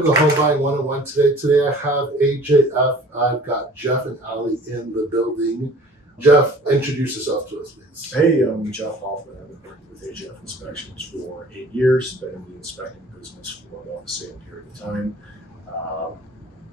Welcome to Home Buying 101 today. Today I have AJF. I've got Jeff and Allie in the building. Jeff, introduce yourself to us, please. Hey, I'm Jeff Hoffman. I've been working with AJF Inspections for 8 years. Been in the inspecting business for about the same period of time.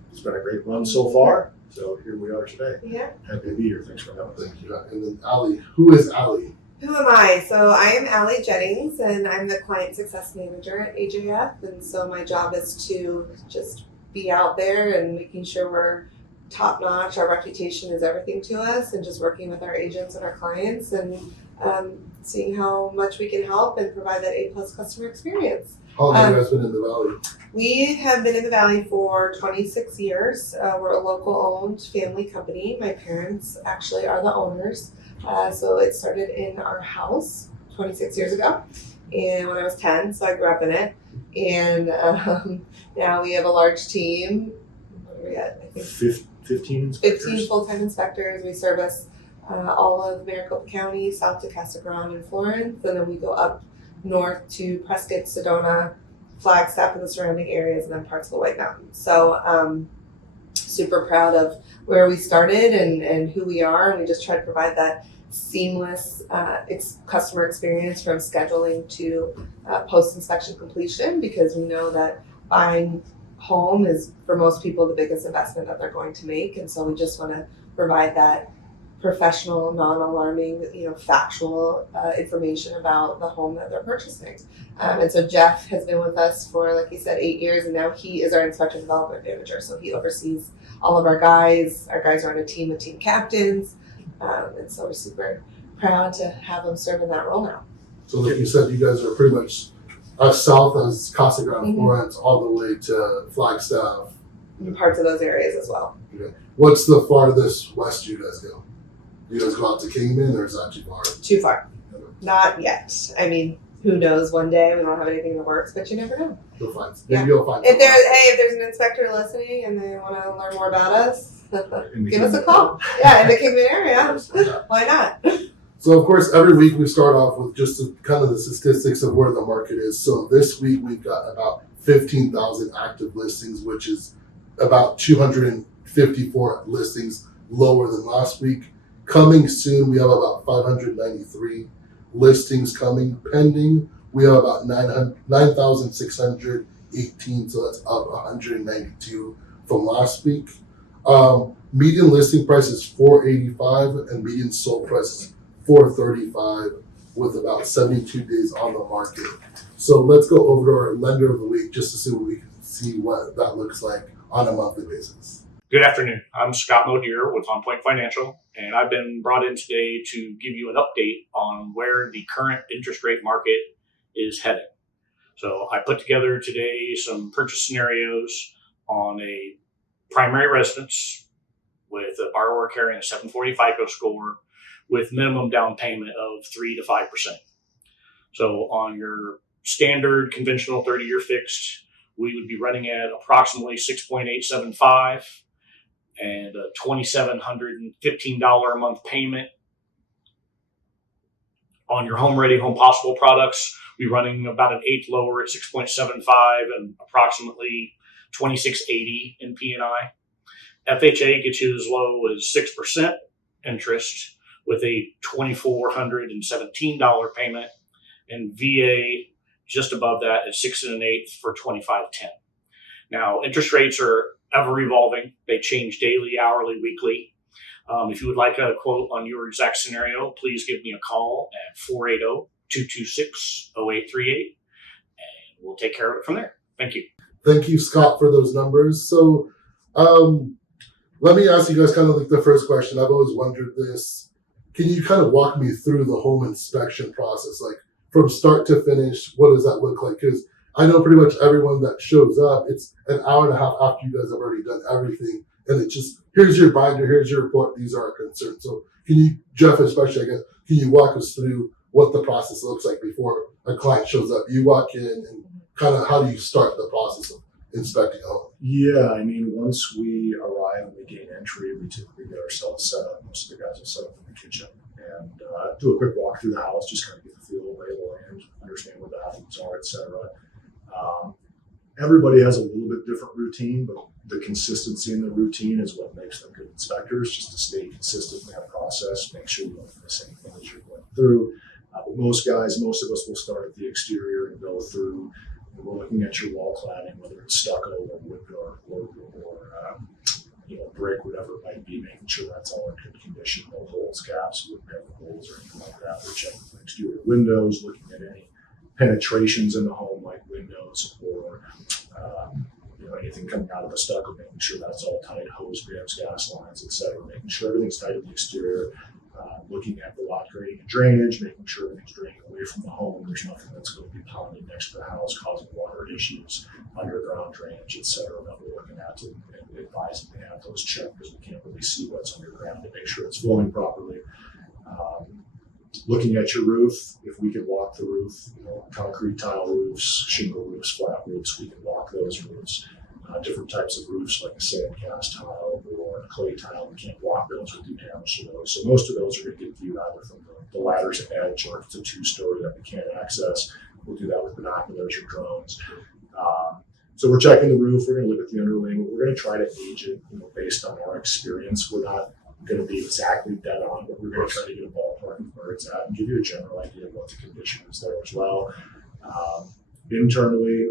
It's been a great run so far. So here we are today. Yeah. Happy to be here. Thanks for having us. Thank you. And then Allie. Who is Allie? Who am I? So I am Allie Jennings, and I'm the Client Success Manager at AJF. And so my job is to just be out there and making sure we're top notch. Our reputation is everything to us, and just working with our agents and our clients and seeing how much we can help and provide that A+ customer experience. How long have you guys been in the Valley? We have been in the Valley for 26 years. We're a local owned family company. My parents actually are the owners. So it started in our house 26 years ago, and when I was 10, so I grew up in it. And now we have a large team. What are we at? I think 15 inspectors. 15 full-time inspectors. We service all of Maricopa County, south to Casa Grande and Florence, and then we go up north to Prescott, Sedona, Flagstaff, and the surrounding areas, and then parts of the White Mountains. So super proud of where we started and who we are, and we just try to provide that seamless customer experience from scheduling to post-inspection completion, because we know that buying home is, for most people, the biggest investment that they're going to make, and so we just want to provide that professional, non-alarming, factual information about the home that they're purchasing. And so Jeff has been with us for, like he said, 8 years, and now he is our Inspection Development Manager. So he oversees all of our guys. Our guys are on a team of team captains, and so we're super proud to have him serve in that role now. So like you said, you guys are pretty much as south as Casa Grande, Florence, all the way to Flagstaff. And parts of those areas as well. Okay. What's the farthest west you guys go? You guys go out to Kingman, or is that too far? Too far. Not yet. I mean, who knows? One day we don't have anything in the works, but you never know. You'll find. Maybe you'll find. If there's an inspector listening and they want to learn more about us, give us a call. Yeah, in the Kingman area. Why not? So of course, every week we start off with just kind of the statistics of where the market is. So this week we've got about 15,000 active listings, which is about 254 listings lower than last week. Coming soon, we have about 593 listings coming. Pending, we have about 9,618, so that's up 192 from last week. Median listing price is $485, and median sold price is $435, with about 72 days on the market. So let's go over to our lender of the week just to see what that looks like on a monthly basis. Good afternoon. I'm Scott Modier with OnPoint Financial, and I've been brought in today to give you an update on where the current interest rate market is heading. So I put together today some purchase scenarios on a primary residence with a borrower carrying a 740 FICO score with minimum down payment of 3 to 5%. So on your standard conventional 30-year fixed, we would be running at approximately 6.875 and a $2,715 a month payment. On your Home Ready, Home Possible products, we're running about an eighth lower at 6.75 and approximately $2,680 in P&I. FHA gets you as low as 6% interest with a $2,417 payment, and VA just above that at 6 1/8 for $2,510. Now, interest rates are ever evolving. They change daily, hourly, weekly. If you would like a quote on your exact scenario, please give me a call at 480-226-0838, and we'll take care of it from there. Thank you. Thank you, Scott, for those numbers. So let me ask you guys kind of like the first question. I've always wondered this. Can you kind of walk me through the home inspection process? Like from start to finish, what does that look like? Because I know pretty much everyone that shows up, it's an hour and a half after you guys have already done everything. And it's just, here's your binder, here's your report, these are our concerns. So can you, Jeff especially, I guess, can you walk us through what the process looks like before a client shows up? You walk in and kind of how do you start the process of inspecting a home? Yeah, I mean, once we arrive and we gain entry, we typically get ourselves set up. Most of the guys will set up in the kitchen and do a quick walk through the house, just kind of get the feel, lay of the land, understand what the items are, etc. Everybody has a little bit different routine, but the consistency in the routine is what makes them good inspectors, just to stay consistent in that process, make sure you don't miss anything as you're going through. But most of us will start at the exterior and go through. We're looking at your wall cladding, whether it's stucco or wood or brick, whatever it might be, making sure that's all in good condition, no holes, gaps, wouldn't have holes or anything like that. We're checking for exterior windows, looking at any penetrations in the home, like windows or anything coming out of the stucco, making sure that's all tight, hose grabs, gas lines, etc. Making sure everything's tight at the exterior. Looking at the lot grading and drainage, making sure everything's draining away from the home. There's nothing that's going to be ponding next to the house, causing water issues, underground drainage, etc. that we're looking at and advising to have those checked, because we can't really see what's underground to make sure it's flowing properly. Looking at your roof, if we can walk the roof, concrete tile roofs, shingle roofs, flat roofs, we can walk those roofs. Different types of roofs like a sand cast tile or a clay tile, we can't walk those or do damage to those. So most of those are going to get viewed either from the ladder's edge, or if it's a two-story that we can't access, we'll do that with binoculars or drones. So we're checking the roof, we're going to look at the underlayment, we're going to try to age it based on our experience. We're not going to be exactly dead on, but we're going to try to get a ballpark of where it's at and give you a general idea of what the condition is there as well. Internally,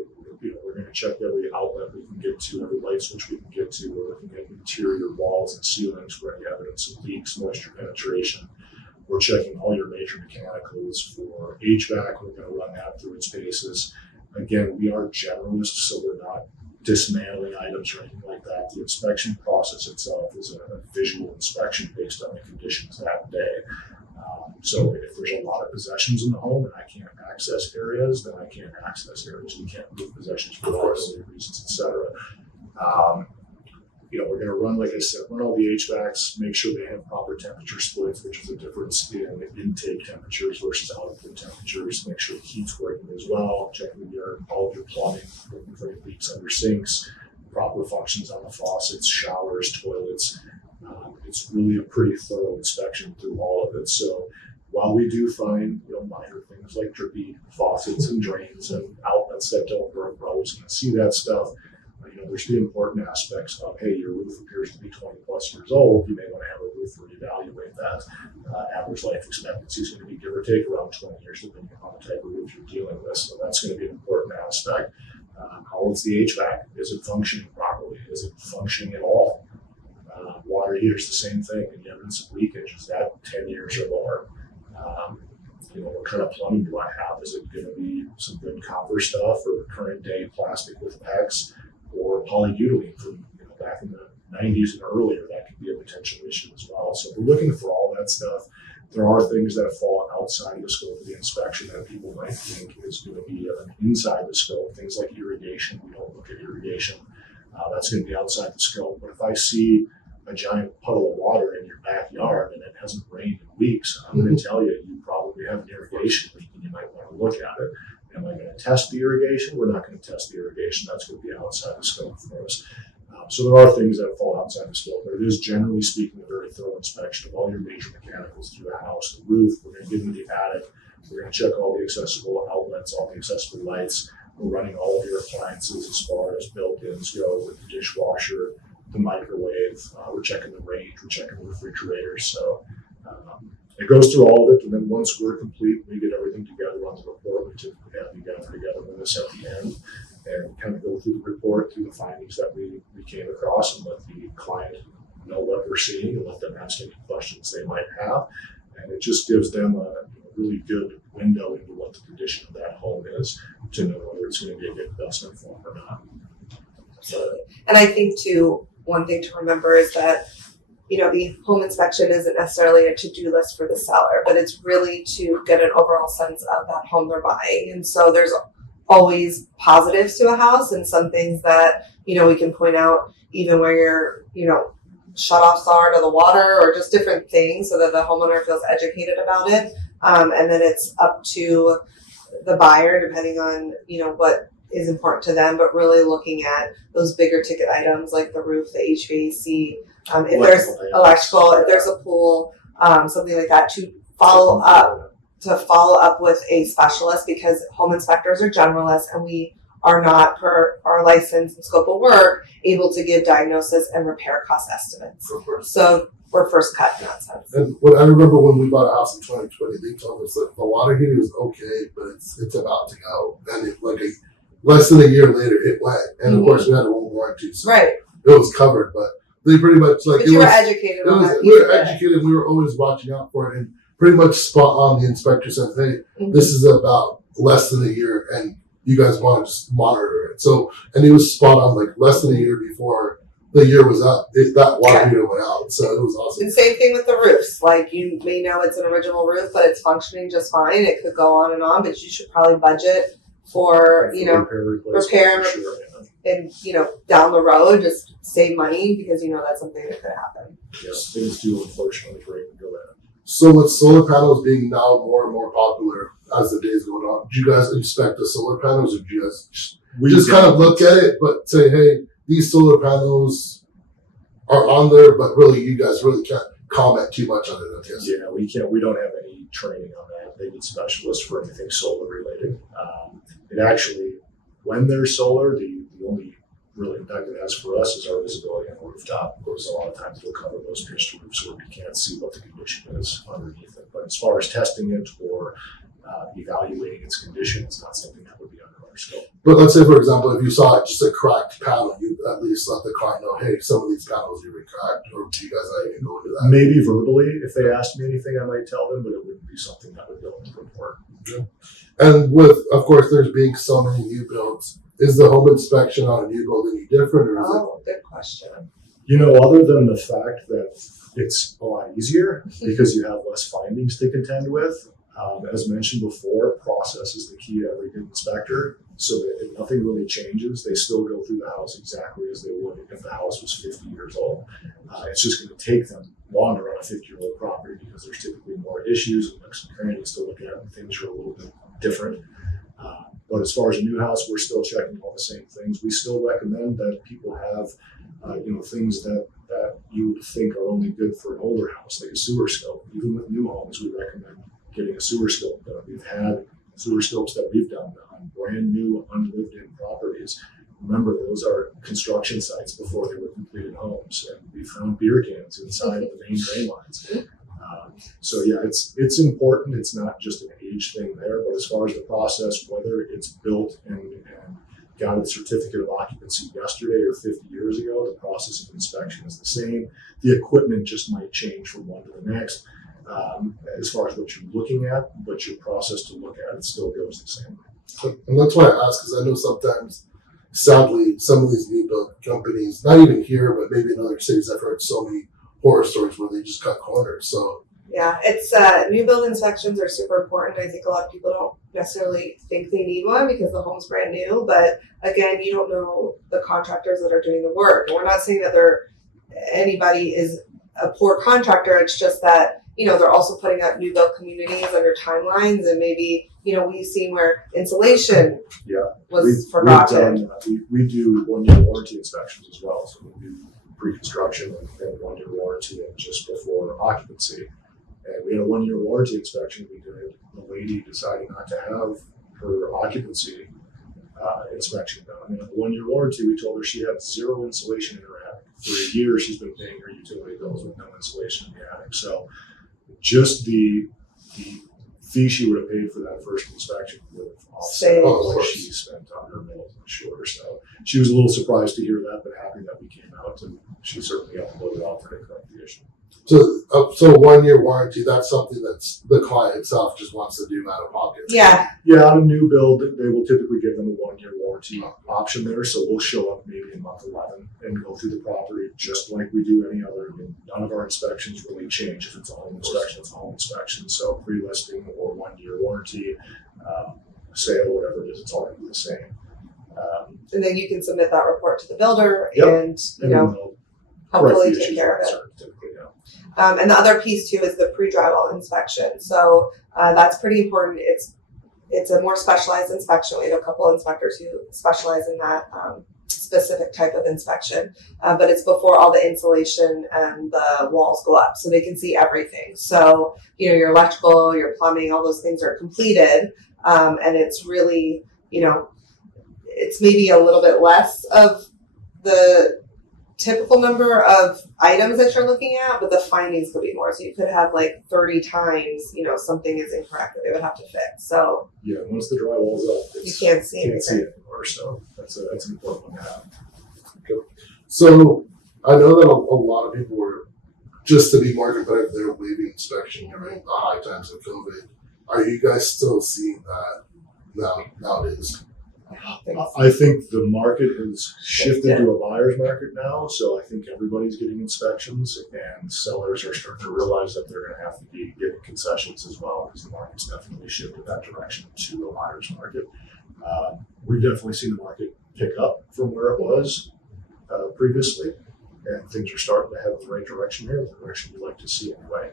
we're going to check every outlet we can get to, every light switch we can get to. We're looking at interior walls and ceilings for any evidence of leaks, moisture penetration. We're checking all your major mechanicals for HVAC. We're going to run that through its paces. Again, we are generalists, so we're not dismantling items or anything like that. The inspection process itself is a visual inspection based on the conditions that day. So if there's a lot of possessions in the home and I can't access areas, then I can't access areas. We can't move possessions for liability reasons, etc. We're going to run, like I said, run all the HVACs, make sure they have proper temperature splits, which is a difference in intake temperatures versus output temperatures. Make sure the heat's working as well. Checking all of your plumbing, looking for any leaks under sinks, proper functions on the faucets, showers, toilets. It's really a pretty thorough inspection through all of it. So while we do find minor things like drippy faucets and drains and outlets that don't work, we're always going to see that stuff. There's the important aspects of, hey, your roof appears to be 20 plus years old. You may want to have a roof reevaluate that. Average life expectancy is going to be give or take around 20 years, depending on the type of roof you're dealing with. So that's going to be an important aspect. How old's the HVAC? Is it functioning properly? Is it functioning at all? Water heater's the same thing. Any evidence of leakage, is that 10 years or more? What kind of plumbing do I have? Is it going to be some good copper stuff or current day plastic with PEX or polybutylene from back in the 90s and earlier? That could be a potential issue as well. So we're looking for all that stuff. There are things that fall outside of the scope of the inspection that people might think is going to be inside the scope. Things like irrigation, we don't look at irrigation. That's going to be outside the scope. But if I see a giant puddle of water in your backyard and it hasn't rained in weeks, I'm going to tell you probably have an irrigation leak and you might want to look at it. Am I going to test the irrigation? We're not going to test the irrigation. That's going to be outside the scope for us. So there are things that fall outside the scope, but it is generally speaking a very thorough inspection of all your major mechanicals through the house. The roof, we're going to get into the attic. We're going to check all the accessible outlets, all the accessible lights. We're running all of your appliances as far as built-ins go, with the dishwasher, the microwave. We're checking the range. We're checking the refrigerator. So it goes through all of it, and then once we're complete, we get everything together on the report. We typically have you gather together with us at the end and kind of go through the report, through the findings that we came across, and let the client know what we're seeing and let them ask any questions they might have. And it just gives them a really good window into what the condition of that home is to know whether it's going to be a good investment for them or not. Absolutely. And I think too, one thing to remember is that the home inspection isn't necessarily a to-do list for the seller, but it's really to get an overall sense of that home they're buying. And so there's always positives to a house and some things that, we can point out even where your, shut-offs are to the water or just different things so that the homeowner feels educated about it. And then it's up to the buyer, depending on, what is important to them, but really looking at those bigger ticket items like the roof, the HVAC, if there's electrical, if there's a pool, something like that, to follow up with a specialist, because home inspectors are generalists and we are not, per our license and scope of work, able to give diagnosis and repair cost estimates. Of course. So we're first cut in that sense. And what I remember when we bought a house in 2020, they told us that the water heater is okay, but it's about to go. And less than a year later, it went. And of course, we had a home warranty, so Right. it was covered. But they pretty much But you were educated on that. we were educated. We were always watching out for it, and pretty much spot on. The inspector said, "Hey, this is about less than a year, and you guys want to just monitor it." So, and he was spot on. Like less than a year before the year was up, that water heater went out. So it was awesome. And same thing with the roofs. Like you may know it's an original roof, but it's functioning just fine. It could go on, but you should probably budget for, repair for sure, yeah. and down the road, just save money because that's something that could happen. Yes, things do unfortunately break and go bad. So with solar panels being now more and more popular as the days go on, do you guys inspect the solar panels, or do you guys just kind of look at it, but say, hey, these solar panels are on there, but really you guys really can't comment too much on it, I guess. Yeah, we can't. We don't have any training on that. They need specialists for anything solar related. It actually, when there's solar, the only really impact it has for us is our visibility on the rooftop. Because a lot of times they'll cover those pitched roofs where we can't see what the condition is underneath it. But as far as testing it or evaluating its condition, it's not something that would be under our scope. But let's say, for example, if you saw just a cracked panel, you at least let the client know, hey, some of these panels are cracked, or do you guys not even go into that? Maybe verbally, if they asked me anything, I might tell them, but it wouldn't be something that would go in the report. Yeah. And with, of course, there's being so many new builds, is the home inspection on a new build any different, or is Good question. Other than the fact that it's a lot easier because you have less findings to contend with, as mentioned before, process is the key to every good inspector. So that if nothing really changes, they still go through the house exactly as they would if the house was 50 years old. It's just going to take them longer on a 50-year-old property because there's typically more issues and nooks and crannies to look at, and things are a little bit different. But as far as a new house, we're still checking all the same things. We still recommend that people have, things that you would think are only good for an older house, like a sewer scope. Even with new homes, we recommend getting a sewer scope done. We've had sewer scopes that we've done on brand new, unlived in properties. Remember, those are construction sites before they were completed homes, and we found beer cans inside of the main drain lines. So yeah, it's important. It's not just an age thing there, but as far as the process, whether it's built and got a certificate of occupancy yesterday or 50 years ago, the process of inspection is the same. The equipment just might change from one to the next. As far as what you're looking at, but your process to look at it still goes the same way. And that's why I ask, because I know sometimes, sadly, some of these new build companies, not even here, but maybe in other cities, I've heard so many horror stories where they just cut corners. So yeah, it's new build inspections are super important. I think a lot of people don't necessarily think they need one because the home's brand new. But again, you don't know the contractors that are doing the work. And we're not saying that anybody is a poor contractor. It's just that they're also putting up new build communities under timelines, and maybe we've seen where insulation was forgotten. We do 1-year warranty inspections as well. So we do pre-construction and 1-year warranty and just before occupancy. And we had a 1-year warranty inspection we did. The lady decided not to have her occupancy inspection done. And at the 1-year warranty, we told her she had zero insulation in her attic. For a year, she's been paying her utility bills with no insulation in the attic. So just the fee she would have paid for that first inspection would have offset what she spent on her mills and shore. So she was a little surprised to hear that, but happy that we came out, and she certainly uploaded out to correct the issue. So 1-year warranty, that's something that's the client itself just wants to do out of pocket. Yeah. Yeah, on a new build, they will typically give them a 1-year warranty option there. So we'll show up maybe in month 11 and go through the property just like we do any other. I mean, none of our inspections really change. If it's a home inspection, it's a home inspection. So pre-listing or 1-year warranty, sale, whatever it is, it's all going to be the same. And then you can submit that report to the builder and hopefully take care of it. And the other piece too is the pre-drywall inspection. So that's pretty important. It's a more specialized inspection. We have a couple inspectors who specialize in that specific type of inspection. But it's before all the insulation and the walls go up, so they can see everything. So your electrical, your plumbing, all those things are completed, and it's really it's maybe a little bit less of the typical number of items that you're looking at, but the findings could be more. So you could have like 30 times, something is incorrect that they would have to fix. So Yeah, once the drywall's up, you can't see can't see anything. it anymore. So that's an important one to have. So I know that a lot of people were, just to be more competitive, they're waiving inspection during the high times of COVID. Are you guys still seeing that nowadays? I think the market has shifted to a buyer's market now, so I think everybody's getting inspections, and sellers are starting to realize that they're going to have to be getting concessions as well, because the market's definitely shifted that direction to a buyer's market. We've definitely seen the market pick up from where it was previously, and things are starting to head in the right direction here, the direction we like to see anyway.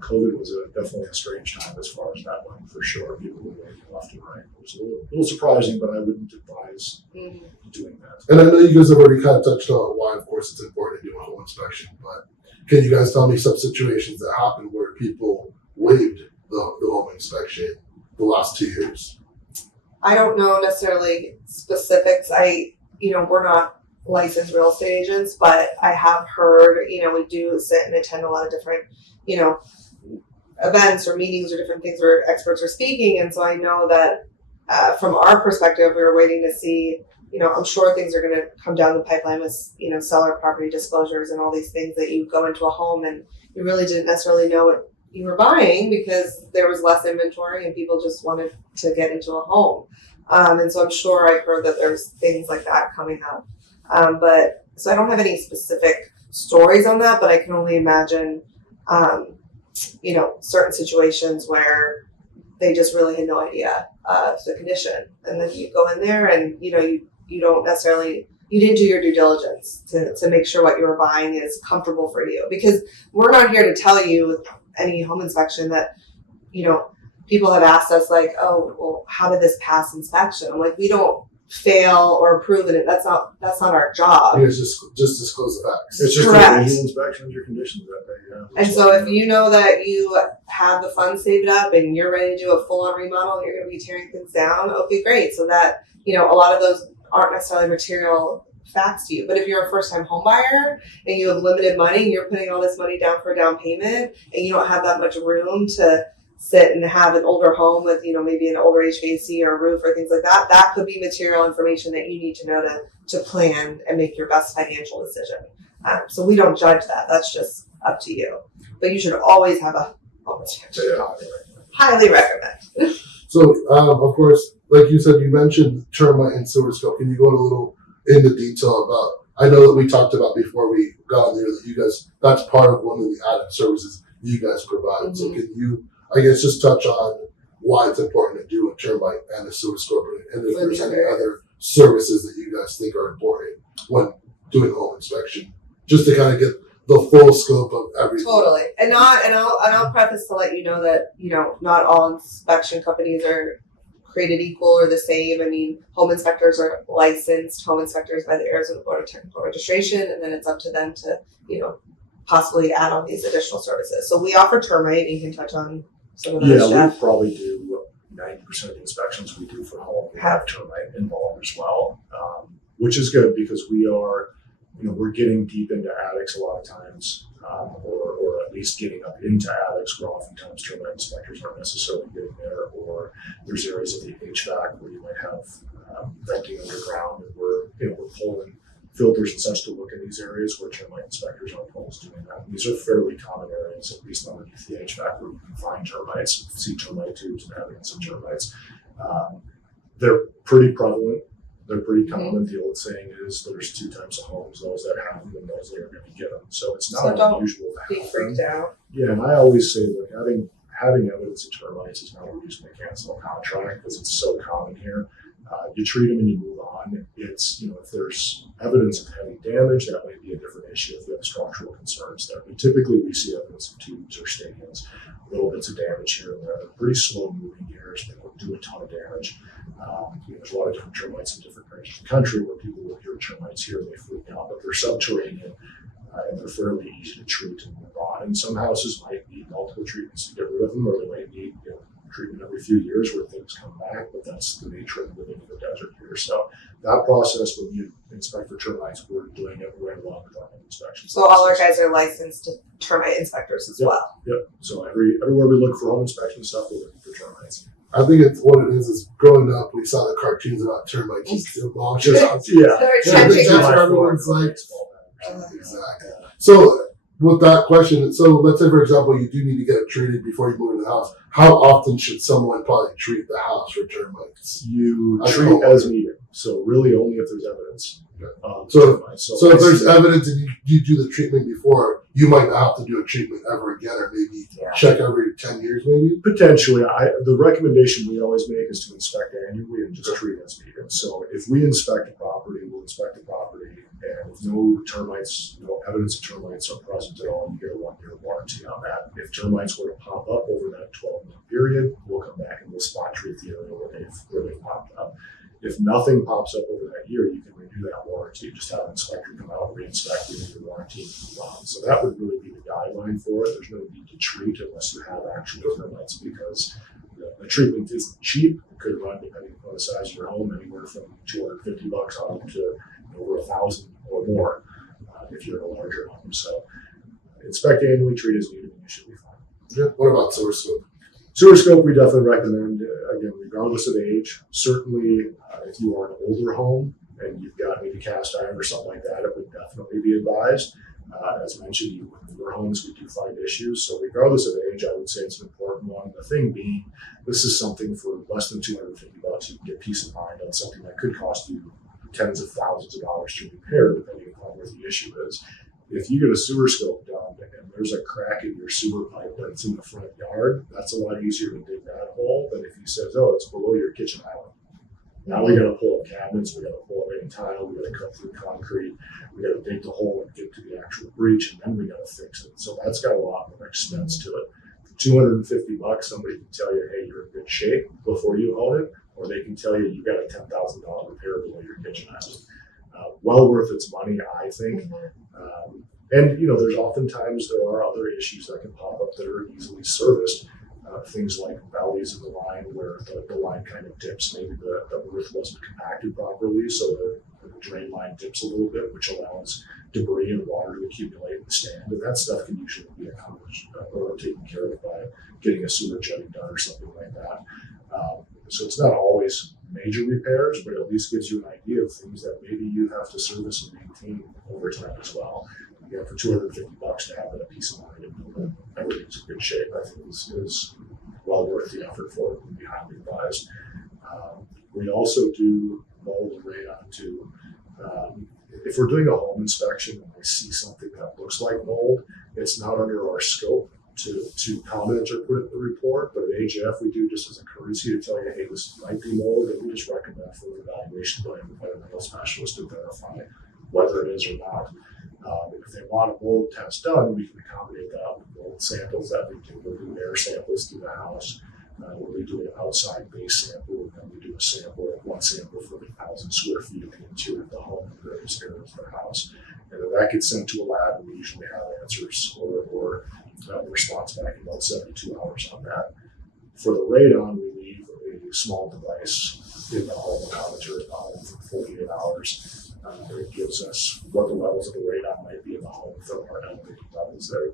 COVID was definitely a strange time as far as that went, for sure. People were waiting left and right. It was a little surprising, but I wouldn't advise doing that. And I know you guys have already kind of touched on why, of course, it's important to do a home inspection, but can you guys tell me some situations that happened where people waived the home inspection the last 2 years? I don't know necessarily specifics. We're not licensed real estate agents, but I have heard, we do sit and attend a lot of different, events or meetings or different things where experts are speaking. And so I know that from our perspective, we were waiting to see, I'm sure things are going to come down the pipeline with, seller property disclosures and all these things that you go into a home and you really didn't necessarily know what you were buying because there was less inventory and people just wanted to get into a home. And so I'm sure I've heard that there's things like that coming up. So I don't have any specific stories on that, but I can only imagine, certain situations where they just really had no idea of the condition. And then you go in there and, you don't necessarily, you didn't do your due diligence to make sure what you were buying is comfortable for you. Because we're not here to tell you with any home inspection that, people have asked us like, oh, well, how did this pass inspection? I'm like, we don't fail or approve it. That's not our job. You guys just disclose the facts. It's just Correct. a visual inspection of your conditions that day. Yeah. And so if you know that you have the funds saved up and you're ready to do a full-on remodel and you're going to be tearing things down, okay, great. So that, a lot of those aren't necessarily material facts to you. But if you're a first-time home buyer and you have limited money and you're putting all this money down for a down payment and you don't have that much room to sit and have an older home with, maybe an older HVAC or roof or things like that, that could be material information that you need to know to plan and make your best financial decision. So we don't judge that. That's just up to you. But you should always have a home inspection. Yeah. Highly recommend. So, of course, like you said, you mentioned termite and sewer scope. Can you go a little into detail about, I know that we talked about before we got on there that you guys, that's part of one of the added services you guys provide. Mm-hmm. So can you, I guess, just touch on why it's important to do a termite and a sewer scope, and if there's any other services that you guys think are important when doing home inspection, just to kind of get the full scope of everything. Totally, and I'll preface to let you know that not all inspection companies are created equal or the same. I mean, home inspectors are licensed home inspectors by the Arizona Board of Technical Registration, and then it's up to them to possibly add on these additional services. So we offer termite, and you can touch on some of those. Yeah, we probably do 90% of the inspections we do for home have termite involved as well, which is good because we are, we're getting deep into attics a lot of times, or at least getting up into attics where oftentimes termite inspectors aren't necessarily getting there, or there's areas of the HVAC where you might have venting underground, and we're pulling filters and such to look in these areas where termite inspectors aren't always doing that. And these are fairly common areas, at least underneath the HVAC, where you can find termites, see termite tubes and evidence of termites. They're pretty prevalent. They're pretty common. The old saying is there's two types of homes, those that have them and those that are going to get them. So it's not unusual to have be freaked out. Yeah, and I always say that having evidence of termites is not a reason to cancel a contract because it's so common here. You treat them and you move on. It's, if there's evidence of heavy damage, that might be a different issue if you have structural concerns there. But typically we see evidence of tubes or stains, little bits of damage here and there. They're pretty slow moving here, so they don't do a ton of damage. There's a lot of different termites in different areas of the country where people will hear termites here and they freak out, but they're subterranean and they're fairly easy to treat and move on. And some houses might need multiple treatments to get rid of them, or they might need treatment every few years where things come back, but that's the nature of living in the desert here. So that process, when you inspect for termites, we're doing it right along with our home inspections. So all our guys are licensed termite inspectors as well. Yep. So everywhere we look for home inspection stuff, we're looking for termites. I think it's what it is growing up, we saw the cartoons about termites just Just, yeah. They're Yeah, trenching. that's what everyone's like. Uh-huh. Exactly. So with that question, so let's say for example you do need to get it treated before you move into the house. How often should someone probably treat the house for termites? You As treat a as needed. So really only if there's evidence. So termites. So if there's evidence and you do the treatment before, you might not have to do a treatment ever again, or maybe check every 10 years maybe? Potentially, the recommendation we always make is to inspect annually and just treat as needed. So if we inspect a property, we'll inspect the property, and if no termites, no evidence of termites are present at all, you get a 1-year warranty on that. If termites were to pop up over that 12-month period, we'll come back and we'll spot treat the area where they've popped up. If nothing pops up over that year, you can renew that warranty. Just have an inspector come out, re-inspect, renew the warranty, and move on. So that would really be the guideline for it. There's no need to treat unless you have actual termites, because the treatment isn't cheap. It could run, depending on the size of your home, anywhere from $250 on to over $1,000 or more if you're in a larger home. So inspect annually, treat as needed, and you should be fine. Yeah. What about source scope? Sewer scope, we definitely recommend, again, regardless of age. Certainly, if you are an older home and you've got maybe cast iron or something like that, it would definitely be advised. As mentioned, with newer homes, we do find issues. So regardless of age, I would say it's an important one. The thing being, this is something for less than $250. You can get peace of mind on something that could cost you tens of thousands of dollars to repair, depending upon where the issue is. If you get a sewer scope done and there's a crack in your sewer pipe that's in the front yard, that's a lot easier to dig that hole than if he says, oh, it's below your kitchen island. Now we got to pull up cabinets, we got to pull up any tile, we got to cut through concrete, we got to dig the hole and get to the actual breach, and then we got to fix it. So that's got a lot more expense to it. For $250, somebody can tell you, hey, you're in good shape before you own it, or they can tell you you got a $10,000 repair below your kitchen island. Well worth its money, I think. And there's oftentimes there are other issues that can pop up that are easily serviced. Things like bellies in the line where the line kind of dips. Maybe the earth wasn't compacted properly, so the drain line dips a little bit, which allows debris and water to accumulate in the stand. And that stuff can usually be accomplished or taken care of by getting a sewer jetting done or something like that. So it's not always major repairs, but at least gives you an idea of things that maybe you have to service and maintain over time as well. Again, for $250 to have that peace of mind and know that everything's in good shape, I think is well worth the effort for it and be highly advised. We also do mold and radon too. If we're doing a home inspection and we see something that looks like mold, it's not under our scope to comment or put it in the report, but at AJF we do just as a courtesy to tell you, hey, this might be mold, and we just recommend for an evaluation by an environmental specialist to verify whether it is or not. If they want a mold test done, we can accommodate that with mold samples that we do. We'll do air samples through the house. We'll be doing an outside base sample, and then we do one sample for 1,000 square feet of the interior of the home in various areas of the house. And then that gets sent to a lab, and we usually have answers or response back in about 72 hours on that. For the radon, we leave a small device in the home, a monitor in the home for 48 hours. It gives us what the levels of the radon might be in the home if there are elevated levels there.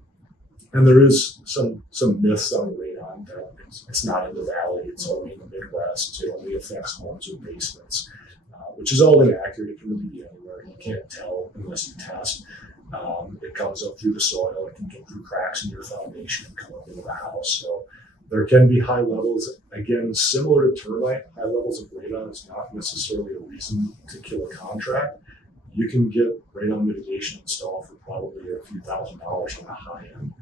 And there is some myths on radon that it's not in the valley, it's only in the Midwest, it only affects homes or basements, which is all inaccurate. It can really be anywhere. You can't tell unless you test. It comes up through the soil, it can get through cracks in your foundation and come up into the house. So there can be high levels, again, similar to termite. High levels of radon is not necessarily a reason to kill a contract. You can get radon mitigation installed for probably a few $1,000s on the high end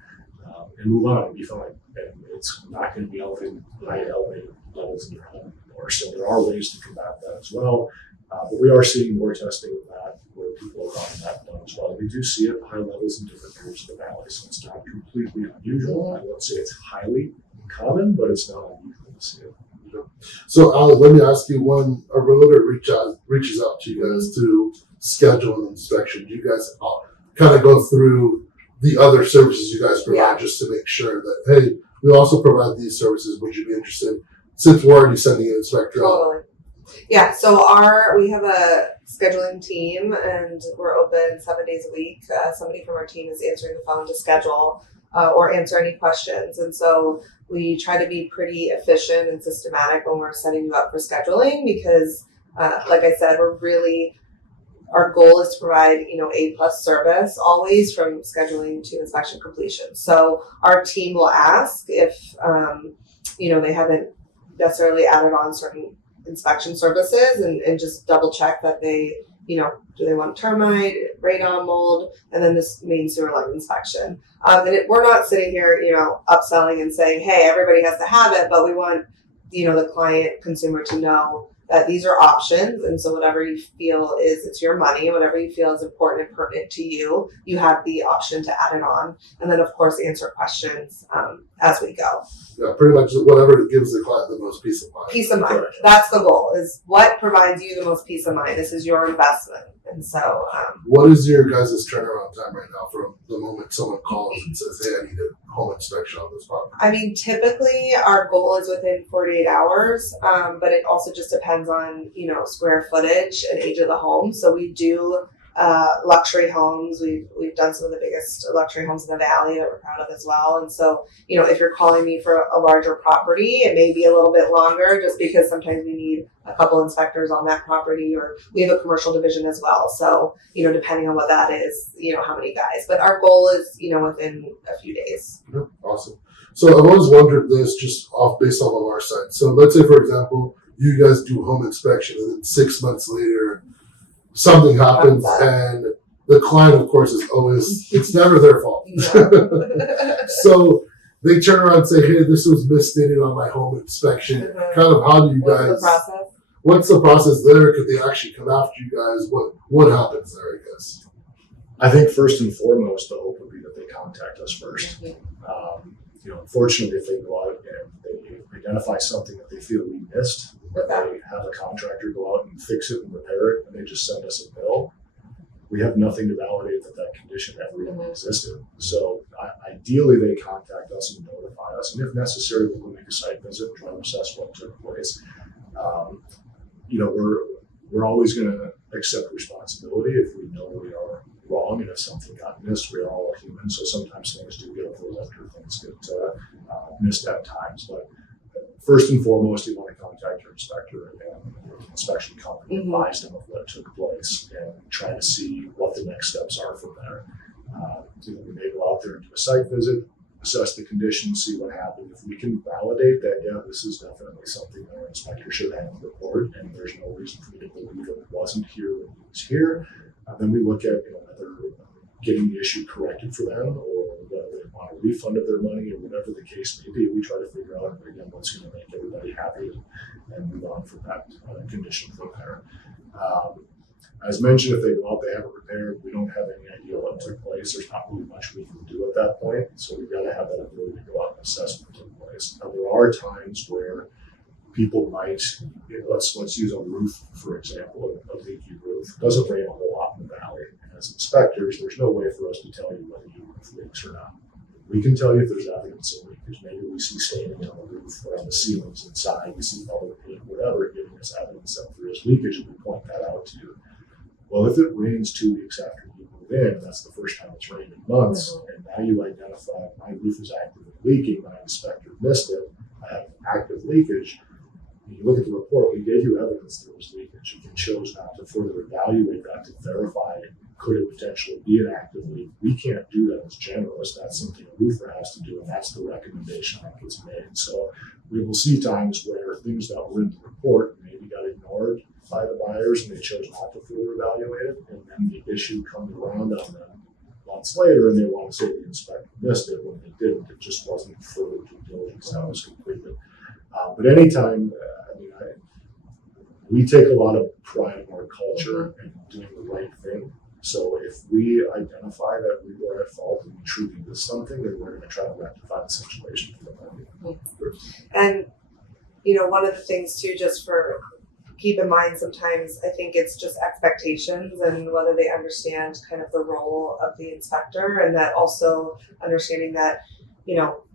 and move on and be fine. And it's not going to be high elevated levels in your home anymore. So there are ways to combat that as well. But we are seeing more testing of that where people are having that done as well. We do see it at high levels in different areas of the valley, so it's not completely unusual. I won't say it's highly common, but it's not unusual to see it. So, Allie, let me ask you one. A realtor reaches out to you guys to schedule an inspection. Do you guys kind of go through the other services you guys provide just to make sure that, hey, we also provide these services. Would you be interested, since we're already sending an inspector out? Totally. Yeah, so we have a scheduling team and we're open 7 days a week. Somebody from our team is answering the phone to schedule or answer any questions. And so we try to be pretty efficient and systematic when we're setting you up for scheduling because, like I said, our goal is to provide, A+ service always from scheduling to inspection completion. So our team will ask if, they haven't necessarily added on certain inspection services and just double check that they, do they want termite, radon, mold, and then this main sewer line inspection. We're not sitting here, upselling and saying, hey, everybody has to have it, but we want, the client consumer to know that these are options. And so whatever you feel it's your money, whatever you feel is important and pertinent to you, you have the option to add it on. And then of course, answer questions as we go. Yeah, pretty much whatever gives the client the most peace of mind. Peace of mind. That's the goal, is what provides you the most peace of mind. This is your investment. And so, what is your guys' turnaround time right now from the moment someone calls and says, hey, I need a home inspection on this property? I mean, typically our goal is within 48 hours, but it also just depends on, square footage and age of the home. So we do luxury homes. We've done some of the biggest luxury homes in the valley that we're proud of as well. And so, if you're calling me for a larger property, it may be a little bit longer just because sometimes we need a couple inspectors on that property, or we have a commercial division as well. So, depending on what that is, how many guys. But our goal is, within a few days. Yep, awesome. So I've always wondered this just based off of our side. So let's say, for example, you guys do home inspection and then 6 months later, something happens and the client, of course, is always, it's never their fault. So they turn around and say, hey, this was misstated on my home inspection. Kind of how do you guys, what's the process there? Could they actually come after you guys? What happens there, I guess? I think first and foremost, the hope would be that they contact us first. Unfortunately, if they go out and they identify something that they feel we missed, that they have a contractor go out and fix it and repair it, and they just send us a bill, we have nothing to validate that condition ever even existed. So ideally, they contact us and notify us, and if necessary, we'll go make a site visit, try to assess what took place. We're always going to accept responsibility if we know we are wrong, and if something got missed. We are all human, so sometimes things do get overlooked or things get missed at times. But first and foremost, you want to contact your inspector and your inspection company, advise them of what took place, and try to see what the next steps are from there. We may go out there and do a site visit, assess the condition, see what happened. If we can validate that, yeah, this is definitely something that our inspector should have in the report, and there's no reason for me to believe it wasn't here when it was here, then we look at whether getting the issue corrected for them, or whether they want a refund of their money, or whatever the case may be. We try to figure out, again, what's going to make everybody happy and move on from that condition from there. As mentioned, if they go out, they have it repaired, we don't have any idea what took place. There's not really much we can do at that point. So we've got to have that ability to go out and assess what took place. Now, there are times where people might, let's use a roof, for example, a leaky roof. It doesn't rain a whole lot in the valley. And as inspectors, there's no way for us to tell you whether your roof leaks or not. We can tell you if there's evidence of leakage. Maybe we see staining on the roof or on the ceilings inside. We see colored paint, whatever, giving us evidence that there is leakage, and we point that out to you. Well, if it rains 2 weeks after you move in, that's the first time it's rained in months, and now you identify my roof is actively leaking, my inspector missed it, I have active leakage. When you look at the report, we gave you evidence there was leakage. If you chose not to further evaluate that to verify could it potentially be an active leak, we can't do that as generalists. That's something a roofer has to do, and that's the recommendation that gets made. So we will see times where things that were in the report maybe got ignored by the buyers and they chose not to further evaluate it, and then the issue comes around on them months later and they want to say the inspector missed it when they didn't. It just wasn't further due diligence that was completed. But anytime, we take a lot of pride in our culture and doing the right thing. So if we identify that we were at fault and we truly missed something, then we're going to try to rectify the situation for them. And, one of the things too, just for keep in mind, sometimes I think it's just expectations and whether they understand kind of the role of the inspector, and that also understanding that,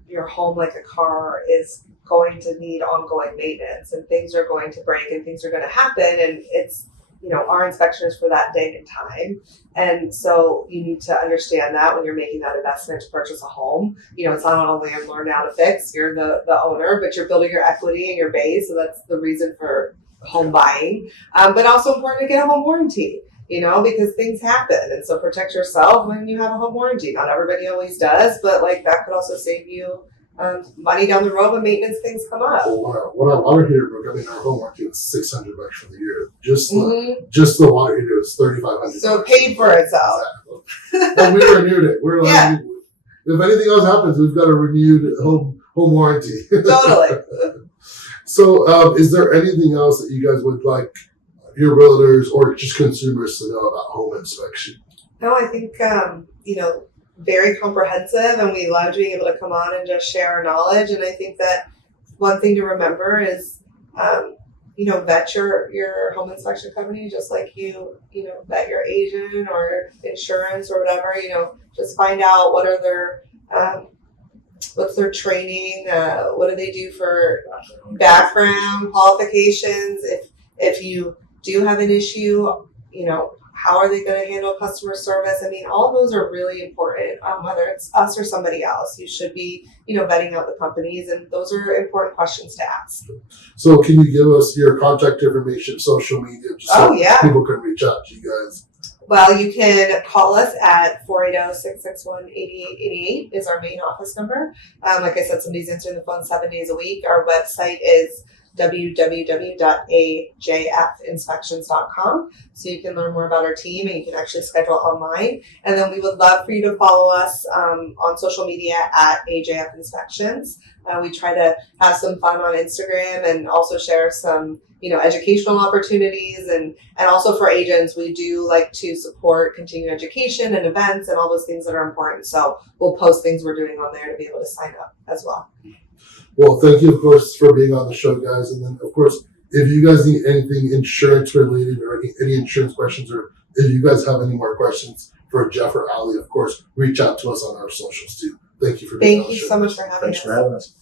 your home, like a car, is going to need ongoing maintenance, and things are going to break and things are going to happen, and it's, our inspection is for that day and time. And so you need to understand that when you're making that investment to purchase a home. It's not on a landlord now to fix, you're the owner, but you're building your equity and your base. So that's the reason for home buying. But also important to get a home warranty, because things happen. And so protect yourself when you have a home warranty. Not everybody always does, but that could also save you money down the road when maintenance things come up. Well, what our water heater broke, our home warranty was $600 for the year. Just the water heater was $3,500. So it paid for itself. Exactly. And we renewed it. We're like, Yeah. If anything else happens, we've got a renewed home warranty. Totally. So, is there anything else that you guys would like your realtors or just consumers to know about home inspection? No, I think, very comprehensive, and we loved being able to come on and just share our knowledge. And I think that one thing to remember is, vet your home inspection company, just like you vet your agent or insurance or whatever. Just find out what are their, what's their training, what do they do for background qualifications. If you do have an issue, how are they going to handle customer service? I mean, all those are really important, whether it's us or somebody else. You should be, vetting out the companies, and those are important questions to ask. So can you give us your contact information, social media, just so people can reach out to you guys? Well, you can call us at 480-661-8888 is our main office number. Like I said, somebody's answering the phone 7 days a week. Our website is www.ajfinspections.com. So you can learn more about our team, and you can actually schedule online. And then we would love for you to follow us on social media at AJF Inspections. We try to have some fun on Instagram and also share some, educational opportunities. And also for agents, we do like to support continuing education and events and all those things that are important. So we'll post things we're doing on there to be able to sign up as well. Well, thank you, of course, for being on the show, guys. And then, of course, if you guys need anything insurance related or any insurance questions, or if you guys have any more questions for Jeff or Allie, of course, reach out to us on our socials too. Thank you for being on the show. Thank you so much for having us. Thanks for having us.